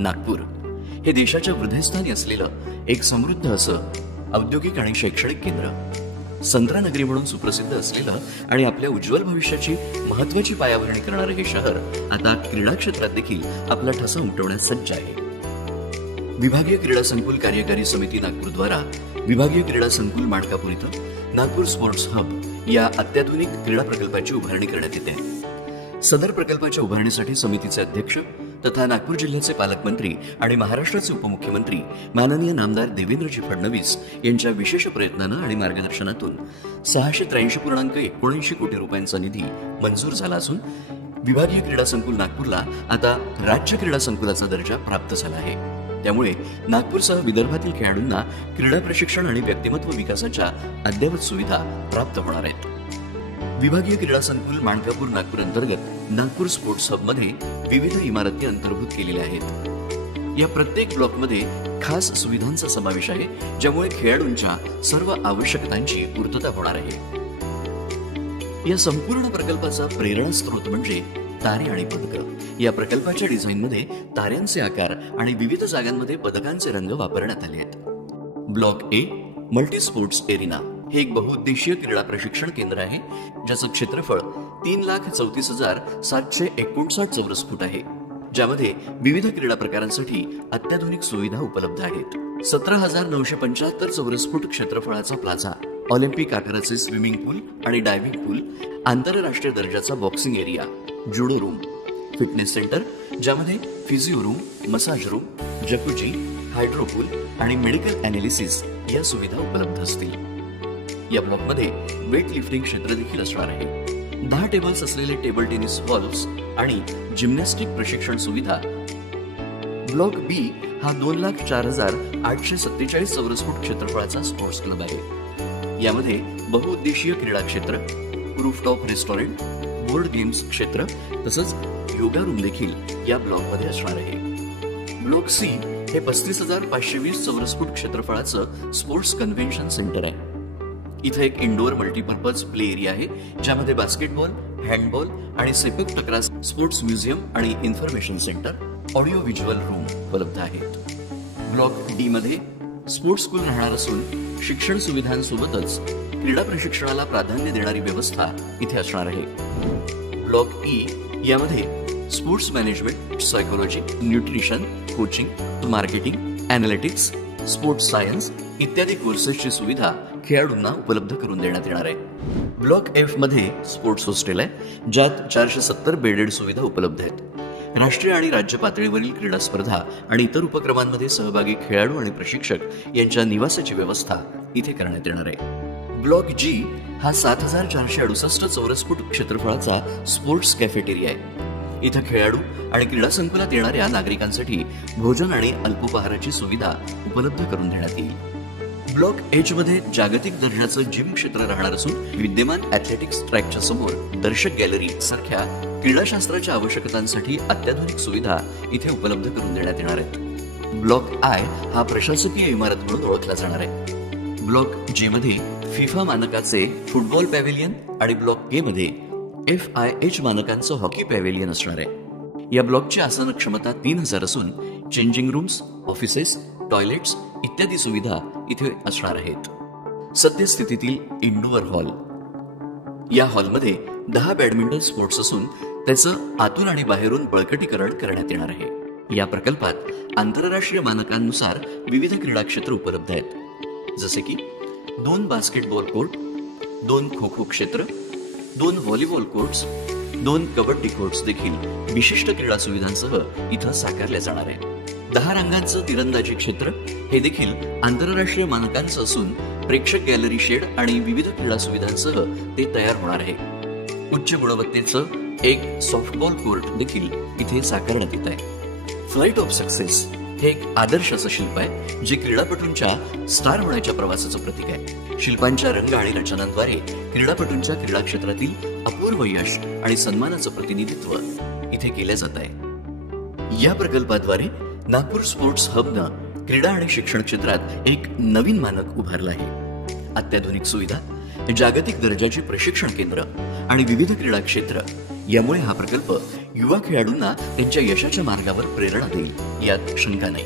नागपूर हे देशाच्या हृदयस्थानी असलेलं एक समृद्ध असं औद्योगिक आणि शैक्षणिक केंद्र, संत्रानगरी म्हणून सुप्रसिद्ध असलेलं आणि आपल्या उज्ज्वल भविष्याची महत्वाची पायाभरणी करणारं हे शहर आता क्रीडा क्षेत्रात देखील आपला ठसा उमटवण्यास सज्ज आहे. विभागीय क्रीडा संकुल कार्यकारी समिती नागपूर द्वारा विभागीय क्रीडा संकुल माणकापूर इथं नागपूर स्पोर्ट्स हब या अत्याधुनिक क्रीडा प्रकल्पाची उभारणी करण्यात येते. सदर प्रकल्पाच्या उभारणीसाठी समितीचे अध्यक्ष तथा नागपूर जिल्ह्याचे पालकमंत्री आणि महाराष्ट्राचे उपमुख्यमंत्री माननीय नामदार देवेंद्रजी फडणवीस यांच्या विशेष प्रयत्नानं आणि मार्गदर्शनातून 683.79 कोटी रुपयांचा निधी मंजूर झाला असून विभागीय क्रीडा संकुल नागपूरला आता राज्य क्रीडा संकुलाचा दर्जा प्राप्त झाला आहे. त्यामुळे नागपूरसह विदर्भातील खेळाडूंना क्रीडा प्रशिक्षण आणि व्यक्तिमत्व विकासाच्या अद्ययावत सुविधा प्राप्त होणार आहेत. विभागीय क्रीडा संकुल माणकापूर नागपूर अंतर्गत नागपूर स्पोर्ट्स हब मध्ये विविध इमारती अंतर्भूत केलेल्या आहेत. या प्रत्येक ब्लॉकमध्ये खास सुविधांचा समावेश आहे, ज्यामुळे खेळाडूंच्या सर्व आवश्यकतांची पूर्तता होणार आहे. या संपूर्ण प्रकल्पाचा प्रेरणास्त्रोत म्हणजे तारे आणि पदकं. या प्रकल्पाच्या डिझाईनमध्ये ताऱ्यांचे आकार आणि विविध जागांमध्ये पदकांचे रंग वापरण्यात आले आहेत. Block a multi sports arena हे एक बहुउद्देशीय क्रीडा प्रशिक्षण केंद्र आहे, ज्याचं क्षेत्रफळ 3,34,759 चौरस फूट आहे, ज्यामध्ये विविध क्रीडा प्रकारांसाठी अत्याधुनिक सुविधा उपलब्ध आहेत. 17,975 चौरस फूट क्षेत्रफळाचा प्लाझा, ऑलिम्पिक आकाराचे स्विमिंग पूल आणि डायव्हिंग पूल, आंतरराष्ट्रीय दर्जाचा boxing area, judo room, fitness centre ज्यामध्ये physio room, massage room, jacuzzi, hydro pool आणि मेडिकल अॅनालिसिस या सुविधा उपलब्ध असतील. या ब्लॉकमध्ये वेट लिफ्टिंग क्षेत्र देखील असणार आहे. 10 टेबल्स असलेले टेबल टेनिस हॉल्स आणि जिम्नॅस्टिक प्रशिक्षण सुविधा. ब्लॉक बी हा 2,04,847 चौरस फूट क्षेत्रफळाचा स्पोर्ट्स क्लब आहे. यामध्ये बहुउद्देशीय क्रीडा क्षेत्र, रूफटॉप रेस्टॉरंट, बोर्ड गेम्स क्षेत्र तसंच योगा रूम देखील या ब्लॉकमध्ये असणार आहे. ब्लॉक सी हे 35,520 चौरस फूट क्षेत्रफळाचं स्पोर्ट्स कन्व्हेन्शन सेंटर आहे. इथे एक इंडोर मल्टीपर्पज प्ले एरिया आहे, ज्यामध्ये बास्केटबॉल, हँडबॉल आणि सेपक टकरा स्पोर्ट्स म्युझियम आणि information centre, audio visual room उपलब्ध आहेत. ब्लॉक डी मध्ये स्पोर्ट्स स्कूल राहणार असून शिक्षण सुविधांसोबतच क्रीडा प्रशिक्षणाला प्राधान्य देणारी व्यवस्था इथे असणार आहे. ब्लॉक ई यामध्ये sports management, psychology, nutrition, coaching, marketing, analytics, sports science इत्यादी कोर्सेसची सुविधा खेळाडूंना उपलब्ध करून देण्यात येणार आहे. ब्लॉक एफ मध्ये स्पोर्ट्स हॉस्टेल आहे, ज्यात 470 बेडेड सुविधा उपलब्ध आहेत. राष्ट्रीय आणि राज्य पातळीवरील क्रीडा स्पर्धा आणि इतर उपक्रमांमध्ये सहभागी खेळाडू आणि प्रशिक्षक यांच्या निवासाची व्यवस्था इथे करण्यात येणार आहे. ब्लॉक जी हा 7,468 चौरस फूट क्षेत्रफळाचा स्पोर्ट्स कॅफेटेरिया आहे. इथं खेळाडू आणि क्रीडा संकुलात येणाऱ्या नागरिकांसाठी भोजन आणि अल्पोपहाराची सुविधा उपलब्ध करून देण्यात येईल. ब्लॉक एच मध्ये जागतिक दर्जाचं जिम क्षेत्र राहणार असून विद्यमान ॲथलेटिक्स ट्रॅकच्या समोर दर्शक गॅलरी सारख्या क्रीडाशास्त्राच्या आवश्यकतांसाठी अत्याधुनिक सुविधा इथे उपलब्ध करून देण्यात येणार आहेत. ब्लॉक आय हा प्रशासकीय इमारत म्हणून ओळखला जाणार आहे. ब्लॉक जे मध्ये फिफा मानकाचे फुटबॉल पॅव्हेलियन आणि ब्लॉक के मध्ये FIH मानकांचं हॉकी पॅव्हेलियन असणार आहे. या ब्लॉकची आसन क्षमता 3,000 असून चेंजिंग रूम्स, ऑफिसेस, टॉयलेट्स इत्यादी सुविधा इथे असणार आहेत. सद्यस्थितीतील इंडोअर हॉल. या हॉलमध्ये 10 बॅडमिंटन स्पोर्ट्स असून त्याचं आतून आणि बाहेरून बळकटीकरण करण्यात येणार आहे. या प्रकल्पात आंतरराष्ट्रीय मानकांनुसार विविध क्रीडा क्षेत्र उपलब्ध आहेत, जसे की 2 बास्केटबॉल कोर्ट, 2 खो खो क्षेत्र, 2 व्हॉलीबॉल कोर्ट्स, 2 कबड्डी कोर्ट्स देखील विशिष्ट क्रीडा सुविधांसह इथं साकारले जाणार आहे. 10 रंगांचं तिरंदाजी क्षेत्र हे देखील आंतरराष्ट्रीय मानकांचं असून प्रेक्षक गॅलरी शेड आणि विविध क्रीडा सुविधांसह ते तयार होणार आहे. उच्च गुणवत्तेचं एक सॉफ्टबॉल कोर्ट देखील इथे साकारण्यात येत आहे. फ्लाइट ऑफ सक्सेस हे एक आदर्श असं शिल्प आहे, जे क्रीडापटूंच्या स्टार होण्याच्या प्रवासाचं प्रतीक आहे. शिल्पांच्या रंग आणि रचनांद्वारे क्रीडापटूंच्या क्रीडा क्षेत्रातील अपूर्व यश आणि सन्मानाचं प्रतिनिधित्व इथे केलं जात आहे. या प्रकल्पाद्वारे नागपूर स्पोर्ट्स हबनं क्रीडा आणि शिक्षण क्षेत्रात एक नवीन मानक उभारलं आहे. अत्याधुनिक सुविधा, जागतिक दर्जाची प्रशिक्षण केंद्र आणि विविध क्रीडा क्षेत्र यामुळे हा प्रकल्प युवा खेळाडूंना त्यांच्या यशाच्या मार्गावर प्रेरणा देईल यात शंका नाही.